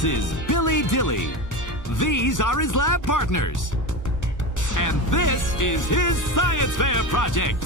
This is Billy Dilley. These are his lab partners. And this is his science fair project.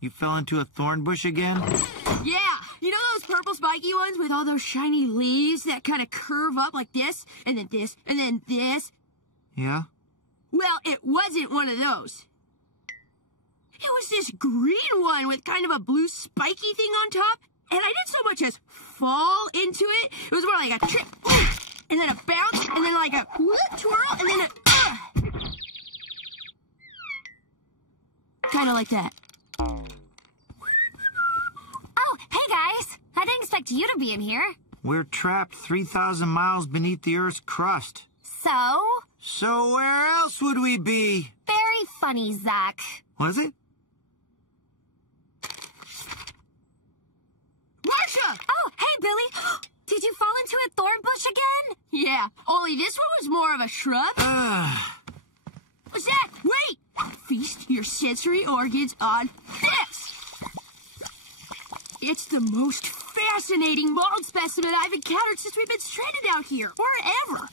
You fell into a thorn bush again? Yeah, you know those purple spiky ones with all those shiny leaves that kind of curve up like this, and then this, and then this? Yeah? Well, it wasn't one of those. It was this green one with kind of a blue spiky thing on top, and I didn't so much as fall into it. It was more like a trip, and then a bounce, and then like a twirl, and then a... Kind of like that. Oh, hey guys! I didn't expect you to be in here. We're trapped 3,000 miles beneath the Earth's crust. So where else would we be? very funny, Zach. Was it? Marsha! Oh, hey, Billy! Did you fall into a thorn bush again? Yeah, only this one was more of a shrub. Zach, wait! Feast your sensory organs on this! It's the most fascinating mold specimen I've encountered since we've been stranded out here, or ever.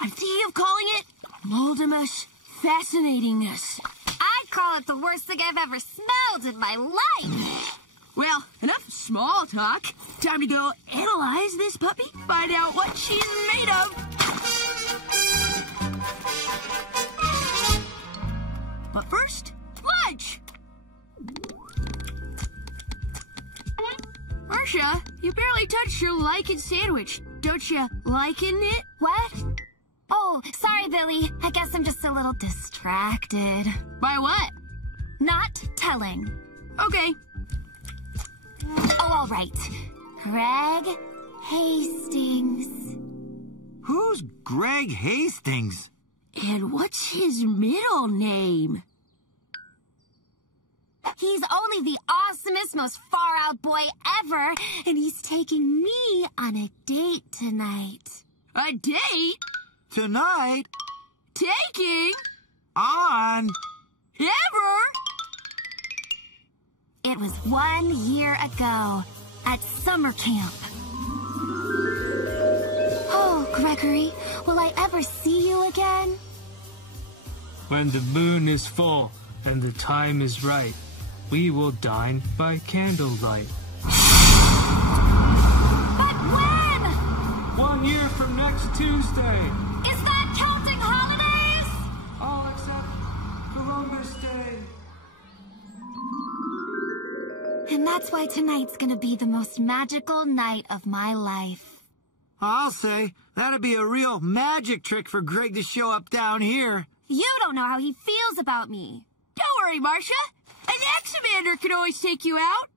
I'm thinking of calling it Moldimus Fascinatingness. I'd call it the worst thing I've ever smelled in my life. Well, enough small talk. Time to go analyze this puppy, find out what she's made of. But first, lunch! Marsha, you barely touched your lichen sandwich. Don't you liken it? What? Oh, sorry, Billy. I guess I'm just a little distracted. By what? Not telling. Okay. Oh, all right. Greg Hastings. Who's Greg Hastings? And what's his middle name? He's only the awesomest, most far-out boy ever, and he's taking me on a date tonight. A date? Tonight? Taking? On? Ever? It was 1 year ago at summer camp. Oh, Gregory, will I ever see you again? When the moon is full and the time is right, we will dine by candlelight. But when? 1 year from next Tuesday. Is that counting holidays? All except Columbus Day. And that's why tonight's gonna be the most magical night of my life. I'll say, that'd be a real magic trick for Greg to show up down here. You don't know how he feels about me. Don't worry, Marsha. An X-Commander can always take you out.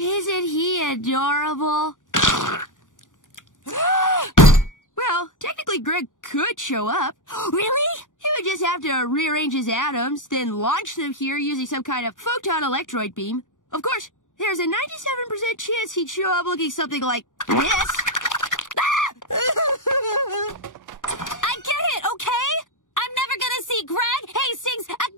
Isn't he adorable? Well, technically Greg could show up. Really? He would just have to rearrange his atoms, then launch them here using some kind of photon electroid beam. Of course, there's a 97% chance he'd show up looking something like this. I get it, okay? I'm never gonna see Greg Hastings again!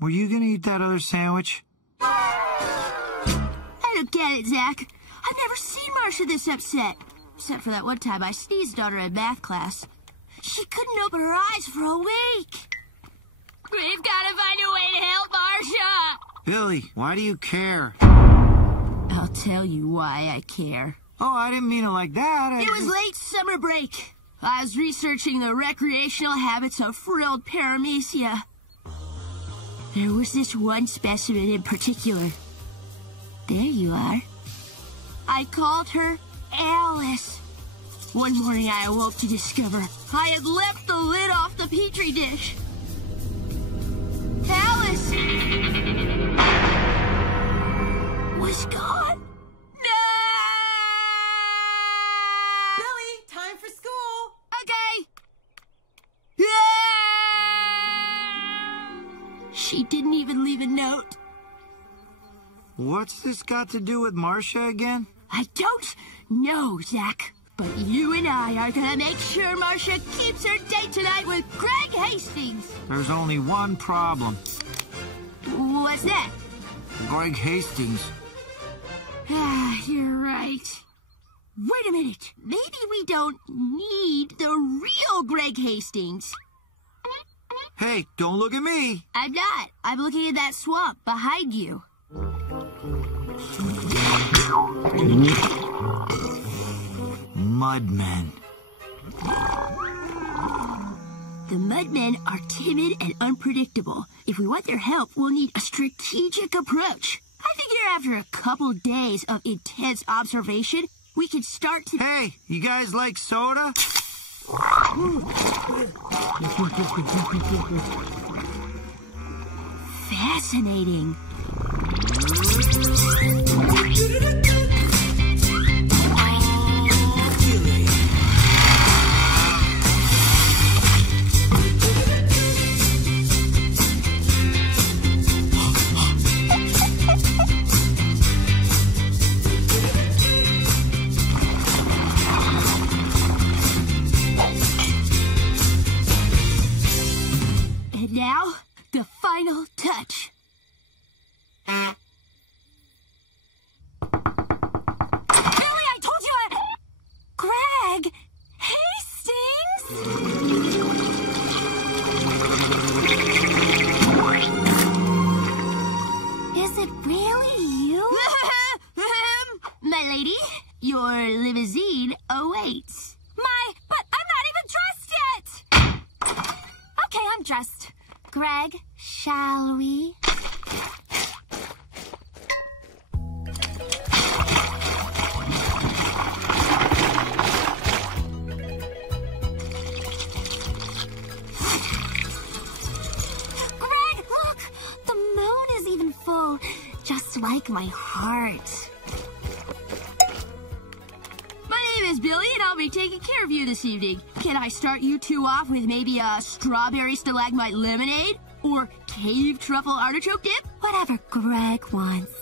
were you gonna eat that other sandwich? I don't get it, Zach. I've never seen Marcia this upset. Except for that one time I sneezed on her in math class. She couldn't open her eyes for a week. We've got to find a way to help Marcia. Billy, why do you care? I'll tell you why I care. Oh, I didn't mean it like that. It was late summer break. I was researching the recreational habits of frilled paramecia. There was this one specimen in particular. There you are. I called her Alice. One morning I awoke to discover I had left the lid off the petri dish. Alice was gone. No! Billy, time for school. Okay. She didn't even leave a note. What's this got to do with Marcia again? I don't know, Zach. But you and I are gonna make sure Marcia keeps her date tonight with Greg Hastings. There's only one problem. What's that? Greg Hastings. You're right. Wait a minute. Maybe we don't need the real Greg Hastings. Hey, don't look at me. I'm not. I'm looking at that swamp behind you. Mudmen. The Mudmen are timid and unpredictable. If we want their help, we'll need a strategic approach. I figure after a couple days of intense observation, we can start to... Hey, you guys like soda? Fascinating. And now, the final touch. Billy, I told you Greg Hastings? Is it really you? My lady, your limousine awaits. But I'm not even dressed yet! Okay, I'm dressed. Greg, shall we? Greg, look! The moon is even full, just like my heart. My name is Billy, and I'll be taking care of you this evening. Can I start you two off with maybe a strawberry stalagmite lemonade? Or cave truffle artichoke dip? Whatever Greg wants.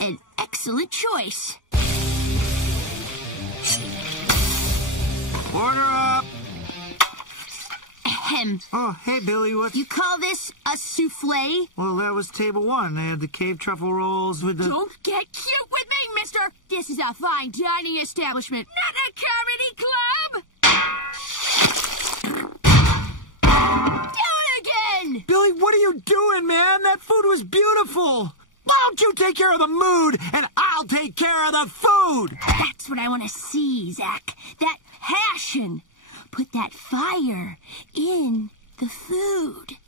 An excellent choice. Order up. Ahem. Oh, hey, Billy, what? You call this a souffle? Well, that was table one. They had the cave truffle rolls with the... Don't get cute with me, mister! This is a fine dining establishment, not a comedy club! Do it again! Billy, what are you doing, man? That food was beautiful. Why don't you take care of the mood, and I'll take care of the food? That's what I want to see, Zach. That passion. Put that fire in the food.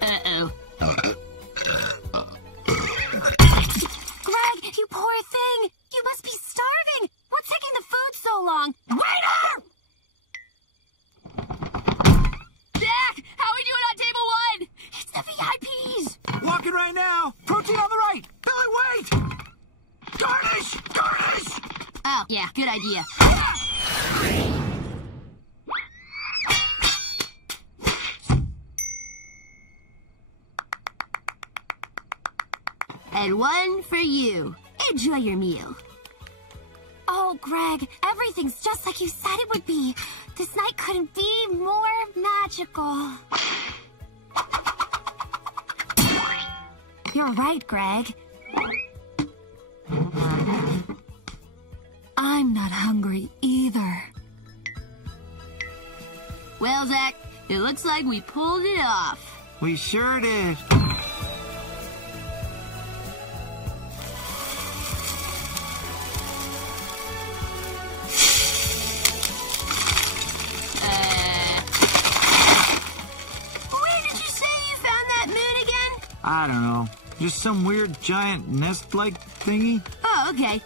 Uh-oh. Greg, you poor thing! You must be starving! What's taking the food so long? Waiter! Zach, how are we doing on table one? It's the VIPs. Walking right now. Protein on the right. Billy, wait! Garnish! Garnish! Oh, yeah, good idea. And one for you. Enjoy your meal. Oh, Greg, everything's just like you said it would be. This night couldn't be more magical. You're right, Greg. I'm not hungry either. Well, Zach, it looks like we pulled it off. We sure did. Where did you say you found that moon again? I don't know. Just some weird giant nest-like thingy. Oh, okay.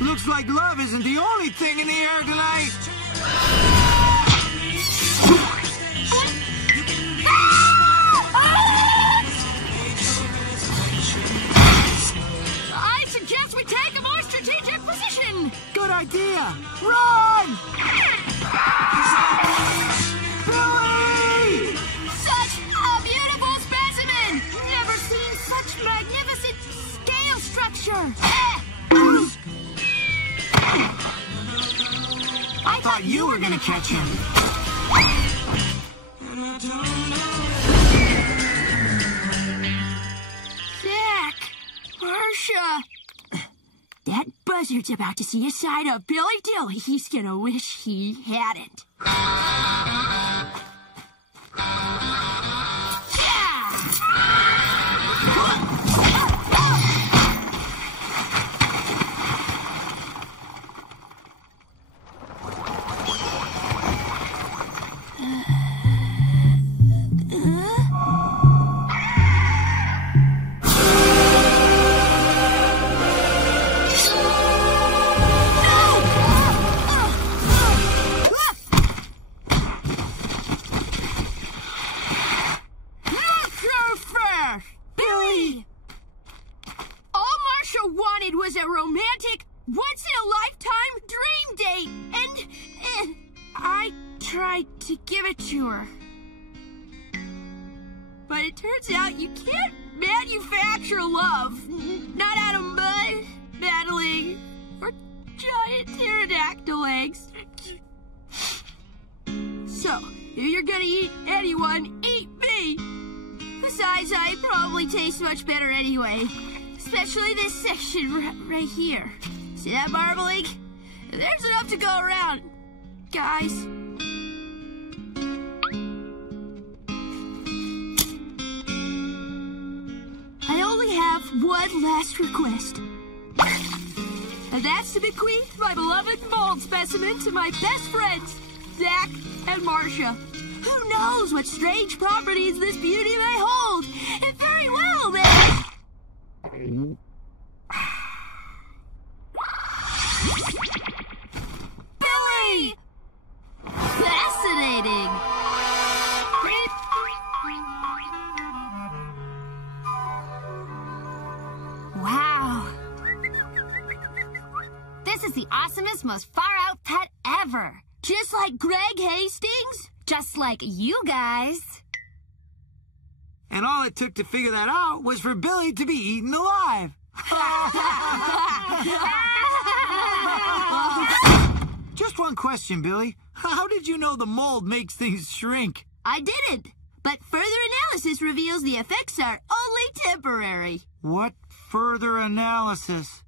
Looks like love isn't the only thing in the air tonight. I suggest we take a more strategic position. Good idea. Run! Billy! Such a beautiful specimen. Never seen such magnificent scale structure. I thought you were gonna catch him. Zach, Marcia. That buzzard's about to see a side of Billy Dilley he's gonna wish he hadn't. Was a romantic, once-in-a-lifetime dream date, and I tried to give it to her. But it turns out you can't manufacture love, not out of mud, battling, or giant pterodactyl eggs. So, if you're gonna eat anyone, eat me. Besides, I probably taste much better anyway. Especially this section right here. See that marbling? There's enough to go around, guys. I only have one last request. And that's to bequeath my beloved mold specimen to my best friends, Zach and Marcia. Who knows what strange properties this beauty may hold? It very well may... Billy! Fascinating! Wow. This is the awesomest, most far-out pet ever. Just like Greg Hastings? Just like you guys. And all it took to figure that out was for Billy to be eaten alive. Just one question, Billy. How did you know the mold makes things shrink? I didn't, but further analysis reveals the effects are only temporary. What further analysis?